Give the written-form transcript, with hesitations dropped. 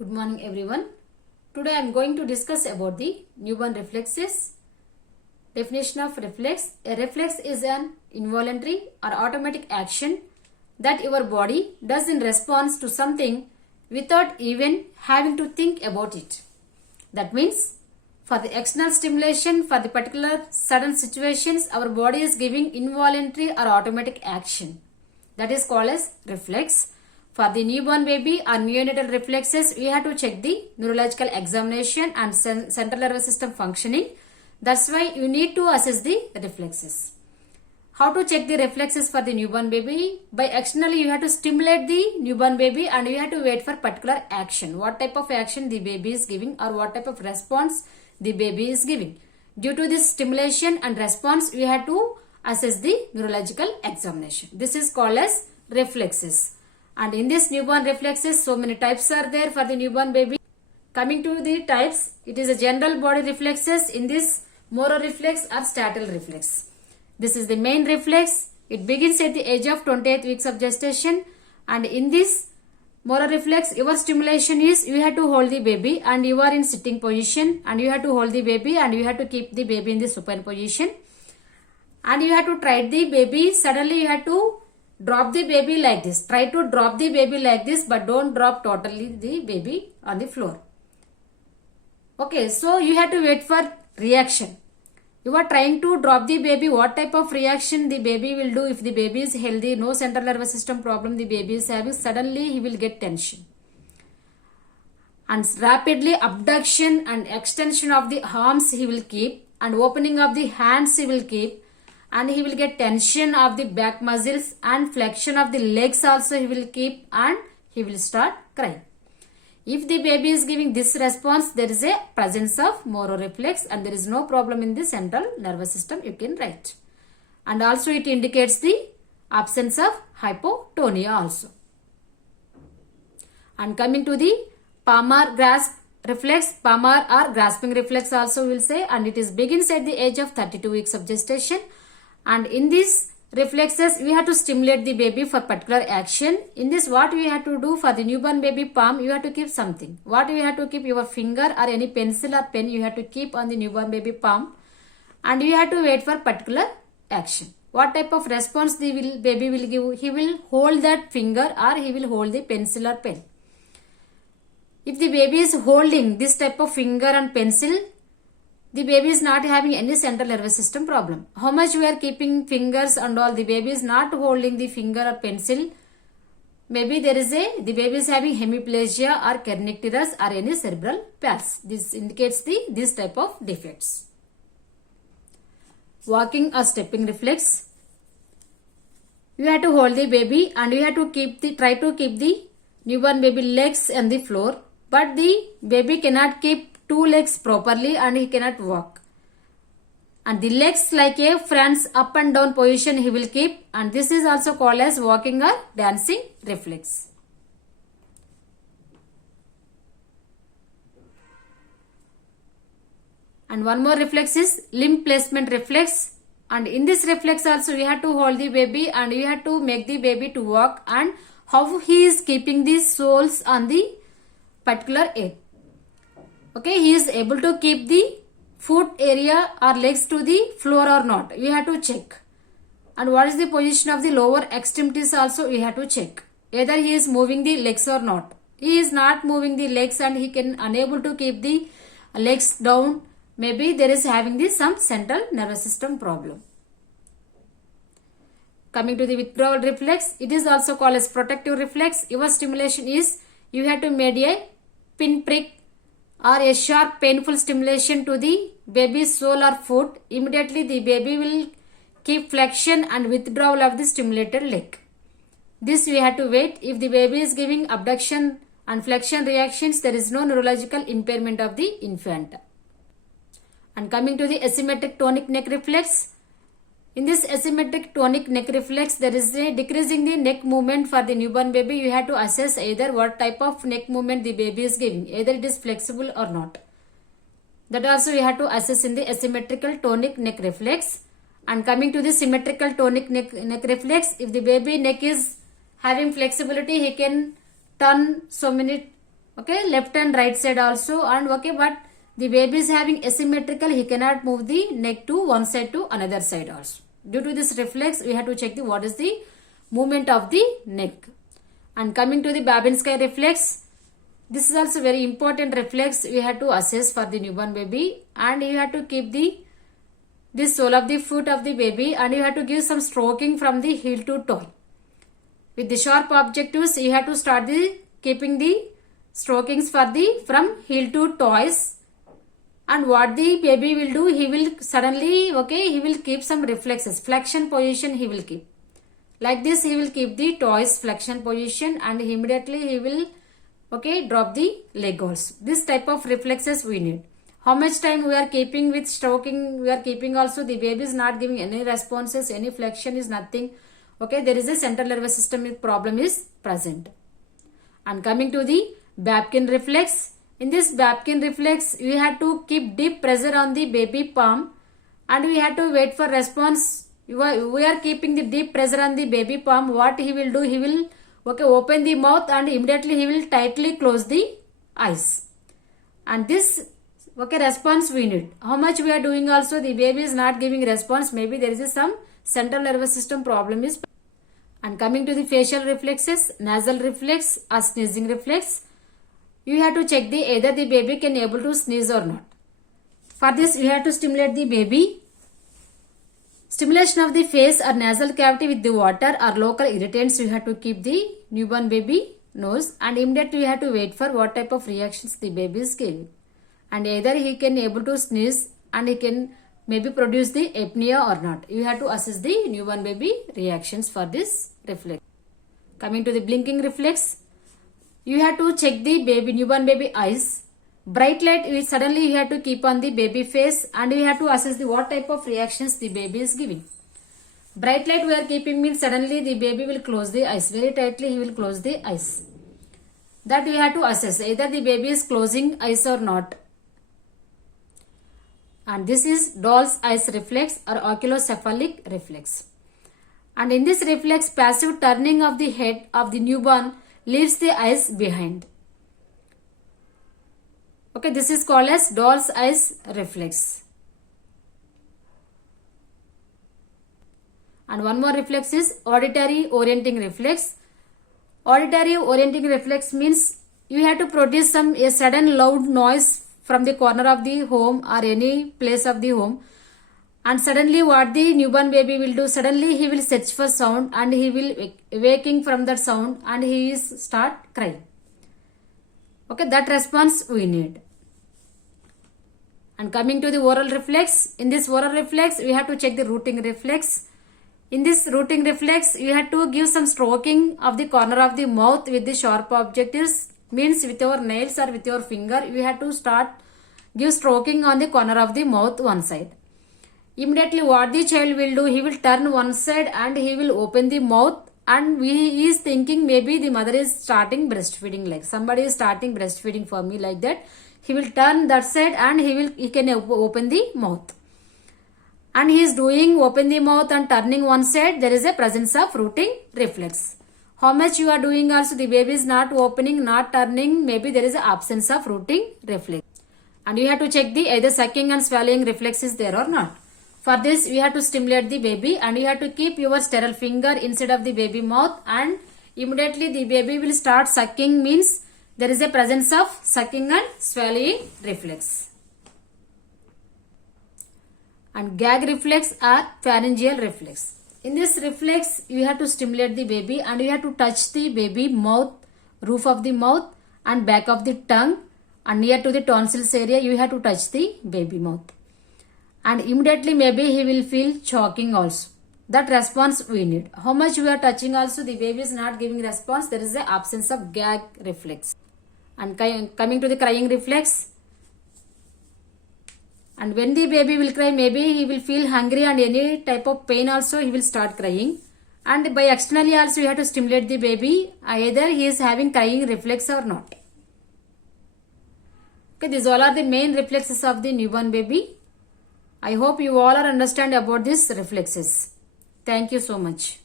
Good morning everyone. Today I am going to discuss about the newborn reflexes. Definition of reflex. A reflex is an involuntary or automatic action that your body does in response to something without even having to think about it. That means for the external stimulation for the particular sudden situations our body is giving involuntary or automatic action. That is called as reflex. For the newborn baby or neonatal reflexes, we have to check the neurological examination and central nervous system functioning. That's why you need to assess the reflexes. How to check the reflexes for the newborn baby? By externally, you have to stimulate the newborn baby and you have to wait for particular action. What type of action the baby is giving or what type of response the baby is giving. Due to this stimulation and response, we have to assess the neurological examination. This is called as reflexes. And in this newborn reflexes, so many types are there for the newborn baby. Coming to the types, it is a general body reflexes. In this, Moro reflex or statal reflex. This is the main reflex. It begins at the age of 28 weeks of gestation. And in this Moro reflex, your stimulation is you have to hold the baby and you are in sitting position and you have to hold the baby and you have to keep the baby in the supine position. And you have to try the baby. Suddenly you have to drop the baby like this. Try to drop the baby like this, but don't drop totally the baby on the floor. Okay, so you have to wait for reaction. You are trying to drop the baby. What type of reaction the baby will do? If the baby is healthy, no central nervous system problem the baby is having, suddenly he will get tension. And rapidly abduction and extension of the arms he will keep, and opening of the hands he will keep. And he will get tension of the back muscles and flexion of the legs also he will keep and he will start crying. If the baby is giving this response, there is a presence of Moro reflex and there is no problem in the central nervous system, you can write. And also it indicates the absence of hypotonia also. And coming to the palmar grasp reflex, palmar or grasping reflex also will say, and it is begins at the age of 32 weeks of gestation. And in these reflexes, we have to stimulate the baby for particular action. In this, what we have to do for the newborn baby palm, you have to keep something. What you have to keep, your finger or any pencil or pen, you have to keep on the newborn baby palm. And you have to wait for particular action. What type of response the baby will give? He will hold that finger or he will hold the pencil or pen. If the baby is holding this type of finger and pencil, the baby is not having any central nervous system problem. How much we are keeping fingers and all, the baby is not holding the finger or pencil. Maybe the baby is having hemiplegia or kernicterus or any cerebral palsy. This indicates this type of defects. Walking or stepping reflex. You have to hold the baby and you have to try to keep the newborn baby legs on the floor. But the baby cannot keep two legs properly and he cannot walk. And the legs like a friend's up and down position he will keep, and this is also called as walking or dancing reflex. And one more reflex is limb placement reflex. And in this reflex also we have to hold the baby and we have to make the baby to walk, and how he is keeping the soles on the particular area. Okay, he is able to keep the foot area or legs to the floor or not. You have to check. And what is the position of the lower extremities also we have to check. Either he is moving the legs or not. He is not moving the legs and he can unable to keep the legs down. Maybe there is having some central nervous system problem. Coming to the withdrawal reflex, it is also called as protective reflex. Your stimulation is you have to make a pinprick or a sharp painful stimulation to the baby's sole or foot. Immediately the baby will keep flexion and withdrawal of the stimulated leg. This we have to wait. If the baby is giving abduction and flexion reactions, there is no neurological impairment of the infant. And coming to the asymmetric tonic neck reflex. In this asymmetric tonic neck reflex, there is a decreasing the neck movement for the newborn baby. You have to assess either what type of neck movement the baby is giving, either it is flexible or not. That also we have to assess in the asymmetrical tonic neck reflex. And coming to the symmetrical tonic neck reflex, if the baby neck is having flexibility, he can turn so many Okay, left and right side also, and okay, but the baby is having asymmetrical, he cannot move the neck to one side to another side also. Due to this reflex, we have to check what is the movement of the neck. And coming to the Babinski reflex, this is also very important reflex we have to assess for the newborn baby, and you have to keep the sole of the foot of the baby, and you have to give some stroking from the heel to toe. With the sharp objectives, you have to start keeping the strokings from heel to toes. And what the baby will do, he will suddenly, okay, he will keep some reflexes, flexion position he will keep. Like this, he will keep the toes flexion position, and immediately he will, okay, drop the leg also. This type of reflexes we need. How much time we are keeping with stroking, we are keeping also, the baby is not giving any responses, any flexion is nothing. Okay, there is a central nervous system problem is present. And coming to the Babkin reflex. In this Babkin reflex, we have to keep deep pressure on the baby palm, and we have to wait for response. We are keeping the deep pressure on the baby palm. What he will do, he will, okay, open the mouth, and immediately he will tightly close the eyes. And this, okay, response we need. How much we are doing also, the baby is not giving response. Maybe there is some central nervous system problem is. And coming to the facial reflexes, nasal reflex or sneezing reflex, you have to check either the baby can able to sneeze or not. For this, you have to stimulate the baby. Stimulation of the face or nasal cavity with the water or local irritants, you have to keep the newborn baby nose, and immediately you have to wait for what type of reactions the baby is giving. And either he can able to sneeze and he can maybe produce the apnea or not. You have to assess the newborn baby reactions for this reflex. Coming to the blinking reflex, you have to check the newborn baby eyes. Bright light, suddenly you have to keep on the baby face, and you have to assess what type of reactions the baby is giving. Bright light we are keeping means suddenly the baby will close the eyes. Very tightly he will close the eyes. That we have to assess either the baby is closing eyes or not. And this is doll's eyes reflex or oculocephalic reflex. And in this reflex, passive turning of the head of the newborn leaves the eyes behind. Okay, this is called as doll's eyes reflex. And one more reflex is auditory orienting reflex. Auditory orienting reflex means you have to produce a sudden loud noise from the corner of the home or any place of the home, and suddenly what the newborn baby will do, suddenly he will search for sound, and he will waking from that sound, and he is start crying. Okay, that response we need. And coming to the oral reflex, in this oral reflex we have to check the rooting reflex. In this rooting reflex, you have to give some stroking of the corner of the mouth with the sharp objectives, means with your nails or with your finger, you have to give stroking on the corner of the mouth one side. Immediately what the child will do, he will turn one side and he will open the mouth, and he is thinking maybe the mother is starting breastfeeding, like somebody is starting breastfeeding for me, like that. He will turn that side and he can open the mouth. And he is doing open the mouth and turning one side, there is a presence of rooting reflex. How much you are doing also, the baby is not opening, not turning, maybe there is an absence of rooting reflex. And you have to check either sucking and swallowing reflex is there or not. For this, we have to stimulate the baby, and you have to keep your sterile finger inside of the baby mouth, and immediately the baby will start sucking, means there is a presence of sucking and swallowing reflex. And gag reflex or pharyngeal reflex. In this reflex, you have to stimulate the baby, and you have to touch the baby mouth, roof of the mouth and back of the tongue, and near to the tonsils area you have to touch the baby mouth. And immediately maybe he will feel choking also. That response we need. How much we are touching also, the baby is not giving response, there is the absence of gag reflex. And coming to the crying reflex. And when the baby will cry, maybe he will feel hungry and any type of pain also he will start crying. And by externally also you have to stimulate the baby, either he is having crying reflex or not. Okay, these all are the main reflexes of the newborn baby. I hope you all are understand about these reflexes. Thank you so much.